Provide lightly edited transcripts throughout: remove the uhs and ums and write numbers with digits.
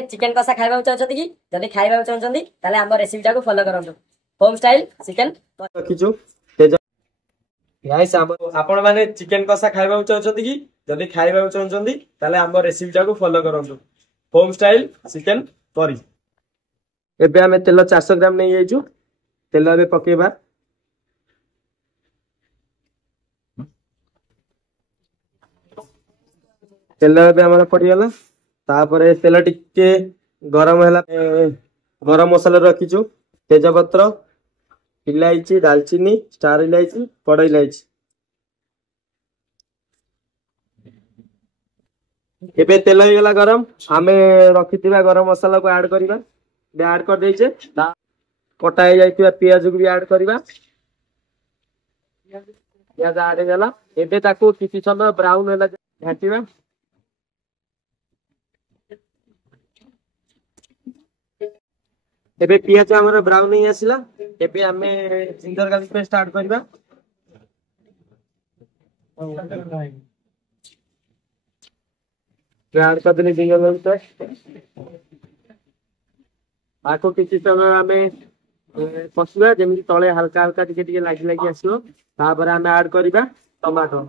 Chicken कषा खाइबा चाहछथि कि जदि खाइबा चाहछथि ताले हमर रेसिपी टाको फॉलो करंतु होम स्टाइल चिकेन रखिछु तेज गाइस आपण माने चिकेन कषा खाइबा चाहछथि कि जदि खाइबा चाहछथि ताले हमर रेसिपी टाको फॉलो करंतु होम स्टाइल चिकेन करी एबे हमें तेल 400 ग्राम नहीं जाइछु तेल एबे पकेबा तेल एबे हमर पड़िगला तापरे तेल टिके गरम होला गरम मसाला रखिछु तेजपत्र इलायची दालचीनी स्टार इलायची बड़ इलायची एबे तेल हो गला गरम आमे रखिथिबा गरम मसाला को ऐड करिबा बे ऐड कर देइछे कटा हो जाइथिबा प्याज को भी ऐड करिबा प्याज ऐड हो गला एबे ताको किछि समय ब्राउन होला घाटिबा एबे पियाज हमर ब्राउन नहीं आसिला एबे हमें जिंजर गार्लिक पेस्ट ऐड करबा ऐड कर देनी जिंजर गार्लिक पेस्ट आको किछि समय हमें पसुआ जेमि तळे हल्का हल्का टिके टिके लागी लागी आसियो तापर हमें ऐड करबा टमाटो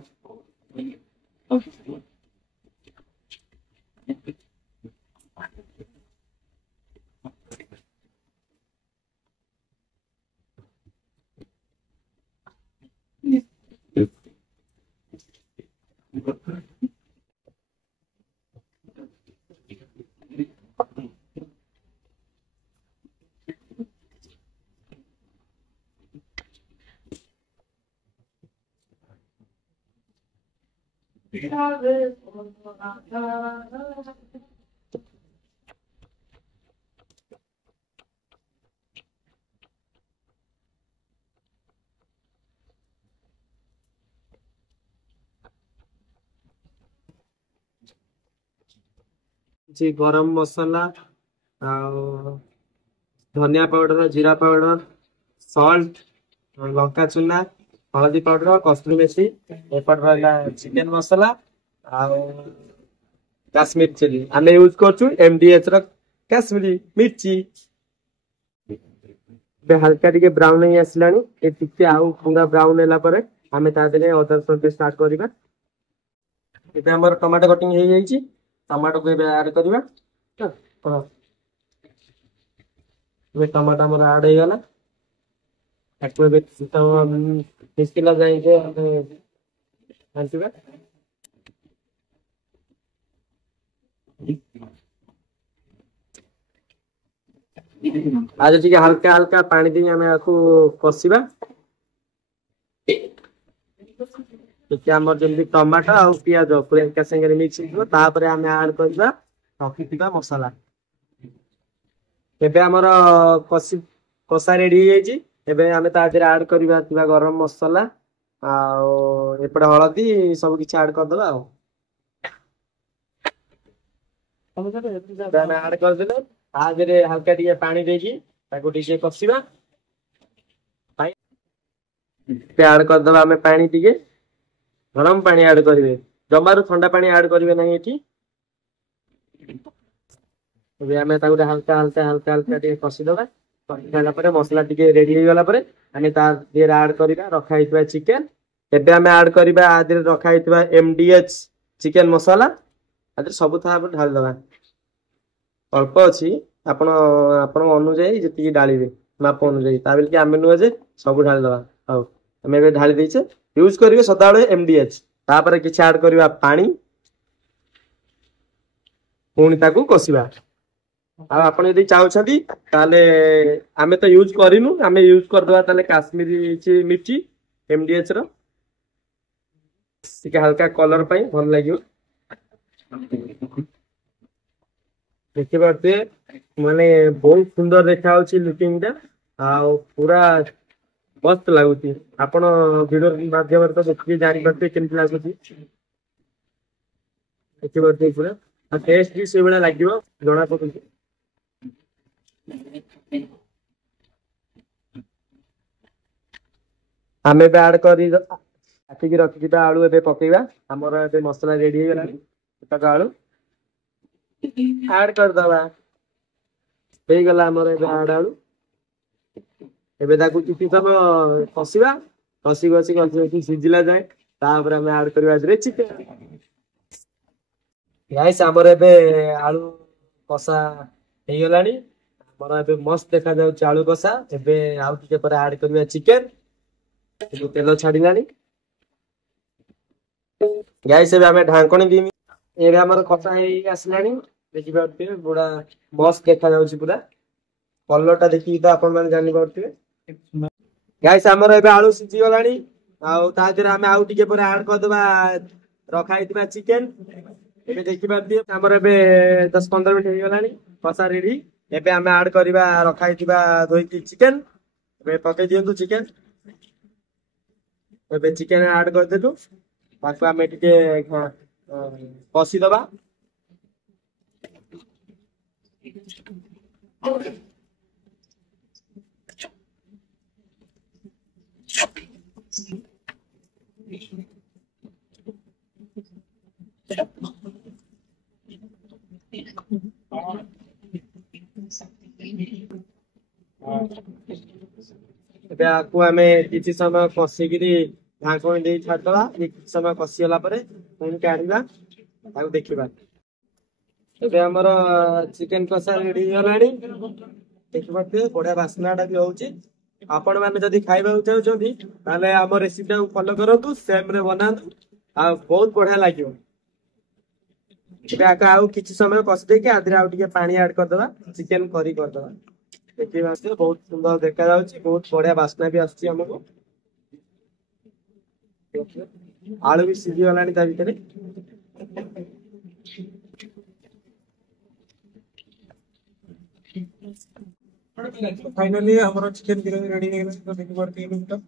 जी गरम मसाला धनिया पाउडर जीरा पाउडर सॉल्ट लंका चूना हल्दी पाउडर कस्तूरी मेथी एपट रहला चिकन मसाला काश्मीर चिली आमे यूज करछु एमडीएच रो काश्मीरी मिर्ची बे हल्का टिके ब्राउन नहीं आसलानी ए टिके आउ पूरा ब्राउन होला परे आमे ता देले अदर पेस्ट स्टार्ट करिबा एबे हमर टमाटो कटिंग हे जाईची टमाटो को एबे ऐड करिबा ये टमाटो हमर ऐड हे गला ताको एबे मिस्किला जाई के आंटिबा आज टिके हल्का हल्का पानी दी हमें आको कसिबा टिके हमर जल्दी टमाटो आ प्याज पूरा एक संगे मिक्स हो तापरे हमें ऐड करबा रखिथिबा मसाला एबे हमर कसा रेडी हो जाइची एबे हमें ता देर ऐड करबा तिबा गरम मसाला आ एपडे हळदी सब किछ ऐड कर दबा हम ऐड कर देले आ देरे हल्का टिके पानी देकी ताको टिके कसिबा पे ऐड कर दबा हमें पानी टिके गरम पानी ऐड करिवे जमारू ठंडा पानी ऐड करिवे नहीं एठी एबे हमें ताको हल्का हल्का हल्का हल्का टिके कसी दबा कसिला परे मसला टिके रेडी हो गला परे हमें ता देर ऐड करिबा रखा हितबा चिकन एबे हमें ऐड करिबा आ देर रखा हितबा एमडीएच चिकन मसाला आ देर सब था ढाल दबा अल्प अछि आपण आपण अनुଯାयी जति डालिबे माप अनुଯାयी ता बेल कि हमें नुए जे सब ढाल दबा हाउ हमें बे ढाली देइछे यूज करिवे सदाळे एमडीएच तापर किछ ऐड करिवा पानी पुणी ताकू कसिबा आ आपण यदि चाहछथि ताले हमें तो यूज करिनु हमें यूज कर दवा ताले काश्मीरी मिर्ची एमडीएच रो टिके हल्का कलर पई भल लागियो देखि बाते माने बहुत सुंदर देखा होची लुकिंग दा आ पूरा मस्त लागुती आपण वीडियो माध्यम तो देखि जानि बाते केनति लागुती देखि बाते पूरा आ टेस्ट भी से बेला लागियो जणा पडुची हमें बे ऐड करी काटिकी रखिबा आलू एबे पकेबा हमर एबे मसला रेडी हो गलानी तक आलू ଆଡ କରିଦବା। ହେଇଗଲା ଆମର ଏବେ ଆଡ ଆଳୁ। ଏବେ ତାକୁ କିଛି ସମୟ କଷିବା, କଷି କଷି କଷି କଷି ସିଝିଲା ଯାଏ ତାପରେ ଆମେ ଆଡ କରିବା ଏଥିରେ ଚିକେନ। ଗାଇସ୍ ଆମର ଏବେ ଆଳୁ କଷା ହେଇଗଲାଣି। ଆମର ଏବେ ମସ୍ତ ଦେଖାଯାଉଛି ଆଳୁ କଷା। ଏବେ ଆଉ ଟିକେ ପରେ ଆଡ କରିବା ଚିକେନ। ତେଲ ଛାଡିଲାଣି। ଗାଇସ୍ ଏବେ ଆମେ ଢାଙ୍କଣି ଦେଇ ଏବେ ଆମର କଷା ହେଇ ଆସିଲାଣି। ଦେଖିପାରୁଥିବେ ପୁରା ମସ୍ତ ଦେଖାଯାଉଛି ପୁରା। କଲର ଟା ଦେଖିକି ତ ଆପଣ ମାନେ ଜାଣିପାରୁଥିବେ। ଗାଇସ୍ ଆମର ଏବେ ଆଳୁ ସିଝି ଗଲାଣି। ଆଉ ତା ଦେହରେ ଆମେ ଆଉ ଟିକେ ପରେ ଆଡ କରିଦବା ରଖା ହେଇଥିବା ଚିକେନ। ଏବେ ଦେଖିପାରୁଥିବେ ଆମର ଏବେ 10-15 ମିନିଟ ହେଇଗଲାଣି କଷା ରେଡି। ଏବେ ଆମେ ଆଡ କରିବା ରଖା ହେଇଥିବା ଧୋଇକି ଚିକେନ। ଏବେ ପକେଇ ଦିଅନ୍ତୁ ଚିକେନ। ଏବେ ଚିକେନ ଆଡ କରିଦେଲୁ। ତାକୁ ଆମେ ଟିକେ କଷିଦବା। ଏବେ ଆକୁ ଆମେ କିଛି ସମୟ କଷିକିରି ଢାଙ୍କୁଣି ଦେଇ ଛାଡିଦବା। କିଛି ସମୟ କଷିଗଲା ପରେ ପୁଣି କାଢିବା, ତାକୁ ଦେଖିବା। ଏବେ ଆମର ଚିକେନ କଷା ରେଡି ହେଇଗଲାଣି। ଦେଖିପାରୁଥିବେ ବଢିଆ ବାସ୍ନା ଟା ବି ହଉଛି। ଆପଣ ମାନେ ଯଦି ଖାଇବାକୁ ଚାହୁଁଛନ୍ତି ତାହେଲେ ଆମ ରେସିପି ଟାକୁ ଫଲୋ କରନ୍ତୁ, ସେମ ରେ ବନାନ୍ତୁ, ଆଉ ବହୁତ ବଢିଆ ଲାଗିବ। ଏବେ ଆକୁ ଆଉ କିଛି ସମୟ କଷି ଦେଇକି ଆଧିରେ ଆଉ ଟିକେ ପାଣି ଆଡ କରିଦବା, ଚିକେନ କରି କରିଦବା। ଦେଖିପାରୁଥିବେ ବହୁତ ସୁନ୍ଦର ଦେଖା ଯାଉଛି, ବହୁତ ବଢିଆ ବାସ୍ନା ବି ଆସୁଛି ଆମକୁ। ଆଳୁ ବି ସିଝି ଗଲାଣି ତା ଭିତରେ। फाइनली हमारा चिकन बिरयानी रेडी ହେଇଗଲା ତ ଦେଖିପାରୁଥିବେ।